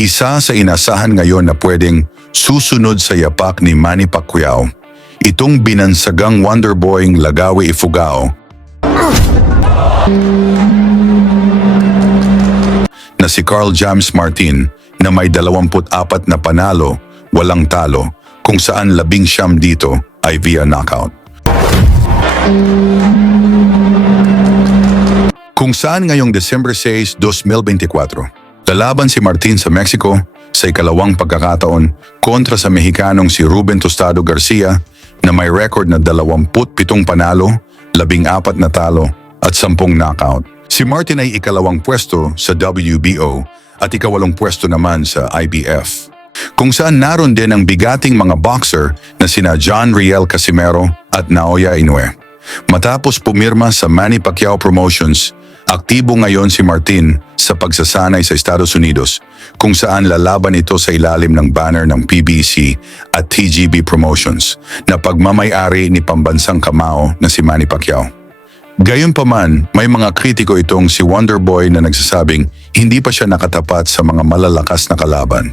Isa sa inasahan ngayon na pwedeng susunod sa yapak ni Manny Pacquiao, itong binansagang Wonderboying Lagawi Ifugao na si Carl James Martin na may 24 na panalo, walang talo, kung saan 19 dito ay via knockout. Kung saan ngayong December 6, 2024, lalaban si Martin sa Mexico sa ikalawang pagkakataon kontra sa Mexicanong si Ruben Tostado Garcia na may record na 27 panalo, 14 na talo at 10 knockout. Si Martin ay ikalawang pwesto sa WBO at ikawalong pwesto naman sa IBF. Kung saan naroon din ang bigating mga boxer na sina John Riel Casimero at Naoya Inoue. Matapos pumirma sa Manny Pacquiao Promotions, aktibo ngayon si Martin sa pagsasanay sa Estados Unidos kung saan lalaban ito sa ilalim ng banner ng PBC at TGB Promotions na pagmamay-ari ni pambansang kamao na si Manny Pacquiao. Gayunpaman, may mga kritiko itong si Wonderboy na nagsasabing hindi pa siya nakatapat sa mga malalakas na kalaban.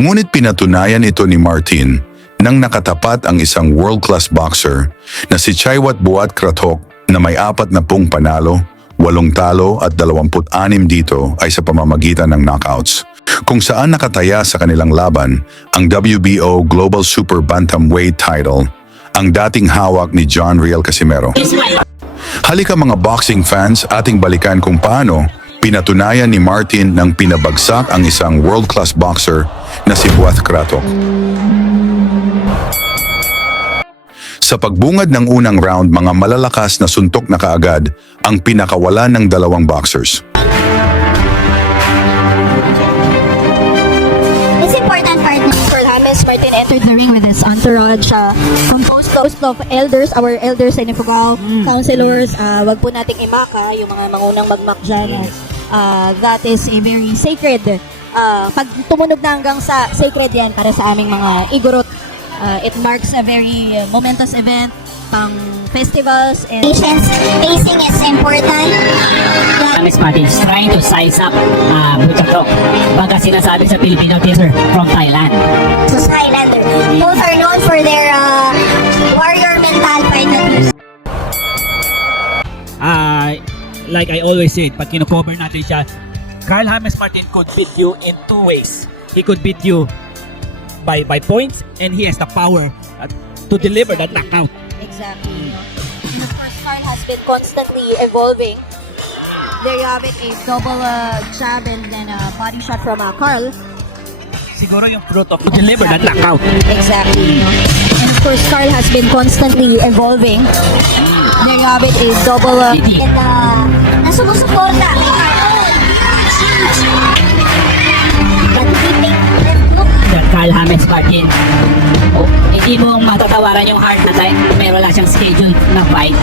Ngunit pinatunayan ito ni Martin nang nakatapat ang isang world-class boxer na si Chaiwat Buat Kratok na may 40 panalo, 8 talo at 26 dito ay sa pamamagitan ng knockouts. Kung saan nakataya sa kanilang laban ang WBO Global Super Bantamweight title, ang dating hawak ni John Riel Casimero. Halika mga boxing fans, ating balikan kung paano pinatunayan ni Martin ng pinabagsak ang isang world-class boxer na si Buat Kratok. Sa pagbungad ng unang round, mga malalakas na suntok na kaagad ang pinakawalan ng dalawang boxers. It's important partner for James Martin entered the ring with his entourage, composed of elders, our elders sa Ifugao, counselors, wag po nating imaka, yung mga mangunang magmak dyan. That is a very sacred, pag tumunog na hanggang sa sacred yan para sa aming mga igorot. It marks a very momentous event, pang festivals and Patience, pacing is important. James Martin is trying to size up Buchakrok. Baga sinasabi sa Filipino teaser from Thailand. So Highlander, both are known for their warrior mental fighters. Like I always said, pag kino-cover natin siya, Carl James Martin could beat you in two ways. He could beat you by points, and he has the power to deliver that knockout. exactly. And of course, Carl has been constantly evolving. There you have it, a double jab and then a body shot from Carl. Siguro yung fruit of to deliver that knockout. Exactly. And of course, Carl has been constantly evolving. There you have it, a double And nasumusuporta kay Carl. But keeping left hook. Carl James Martin. Oh, hindi mo matatawaran yung heart na time. Meron lang siyang schedule na fight.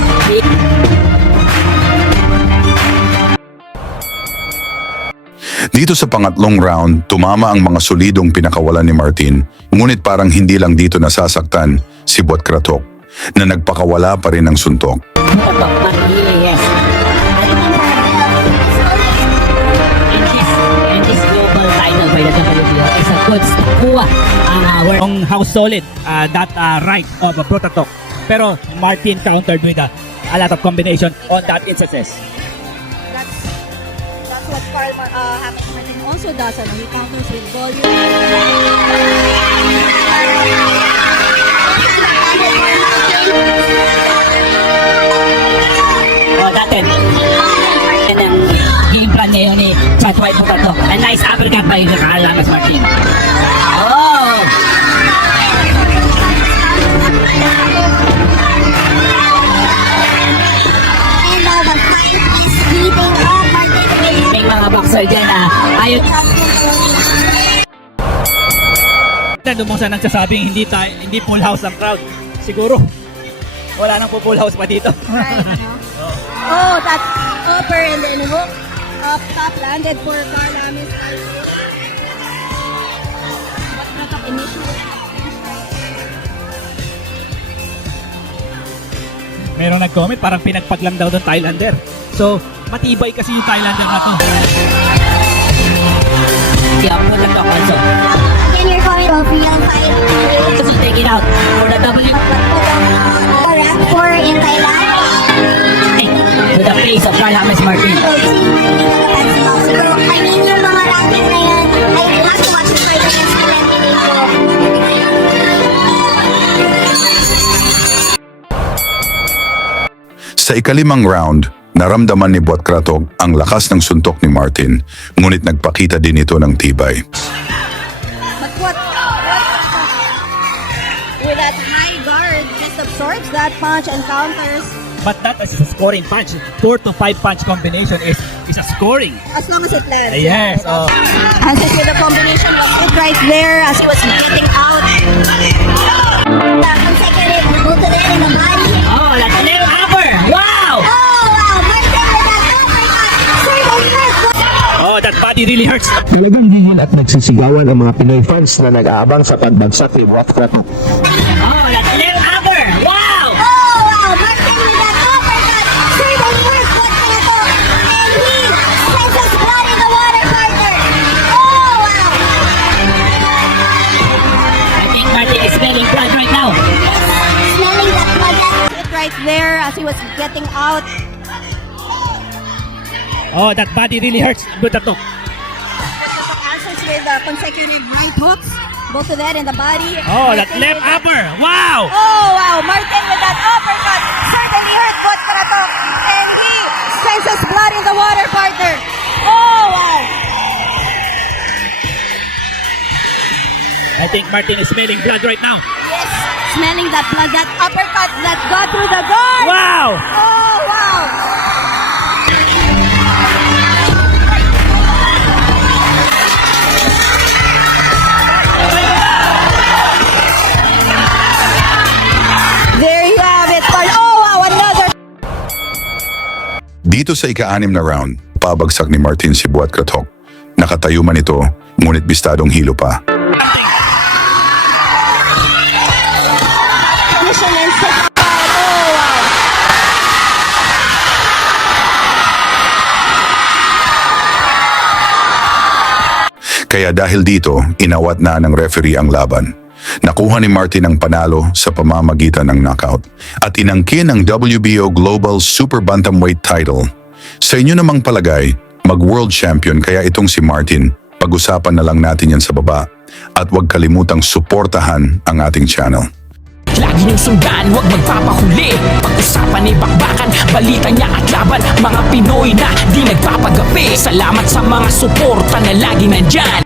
Dito sa pangatlong round, tumama ang mga solidong pinakawalan ni Martin, ngunit parang hindi lang dito nasasaktan si Buat Kratok na nagpakawala pa rin ng suntok. Yes. And this global title by the WBO is a good kuha ang work. Ang how solid that right of Buchakrok. Pero Martin countered with a lot of combination on that instances. That's what Carl James Martin also does. He counters with volume. Dati. And ang game plan ngayon ni Chaiwat Buchakrok. A nice uppercut by Carl James Martin. Oh! And the fight is heating up. Martin will May mga boxer dyan ayun. Doon mo siya nagsasabing hindi full house ang crowd. Siguro wala nang full house pa dito. Oh, that upper and then hook up top landed for Carl James Martin. Initial. Meron nag-comment parang pinagpaglang daw doon Thailander. So matibay kasi yung Thailander na to. Kaya po lang ako Sa ikalimang round, naramdaman ni Buat Kratok ang lakas ng suntok ni Martin, ngunit nagpakita din ito ng tibay. But what? With that high guard, just absorbs that punch and counters. But that is a scoring punch. 4 to 5 punch combination is a scoring. As long as it lands. Yes. Oh. As I see the combination was good right there as he was getting out. Consecutive, go to the end of the body. Oh, that's a little upper. Wow! Oh, wow, Martin with that uppercut. Circle first. Oh, that body really hurts. Talagang hihil at nagsisigawan ang mga Pinoy fans na nag-aabang sa pagbagsak ni Buat Kratok. Oh, that's a little upper. Wow! Oh, wow, Martin with that uppercut. Circle first, Buat Kratok. And he sends his blood in the water, partner. Oh, wow. I think Martin is smelling blood right now. Smelling that blood. It right there as he was getting out. Oh, that body really hurts. Buat Kratok. Answers with consecutive right hooks. Both to that in the body. Oh, that Martin left with that- upper. Wow! Oh, wow. Martin with that uppercut. Certainly hurt Buat Kratok. And he sends his blood in the water, partner. Oh, wow. I think Martin is smelling blood right now. Yes. Smelling that blood, that uppercut that got through the guard. Wow! Oh, wow. There you have it. Oh, wow. Another. Dito sa ika-6 na round, pabagsak ni Martin si Buat Kratok. Nakatayo man ito, ngunit bistadong hilo pa. Mission instant. Oh, wow. Kaya dahil dito, inawat na ng referee ang laban. Nakuha ni Martin ang panalo sa pamamagitan ng knockout at inangkin ang WBO Global Super Bantamweight title. Sa inyo namang palagay, mag-world champion kaya itong si Martin. Pag-usapan na lang natin yan sa baba at huwag kalimutang suportahan ang ating channel. Lagi niyong sundan, huwag magpapahuli. Pag-usapan ni bakbakan, balita niya at laban. Mga Pinoy na di nagpapagapi. Salamat sa mga suporta na lagi nandyan.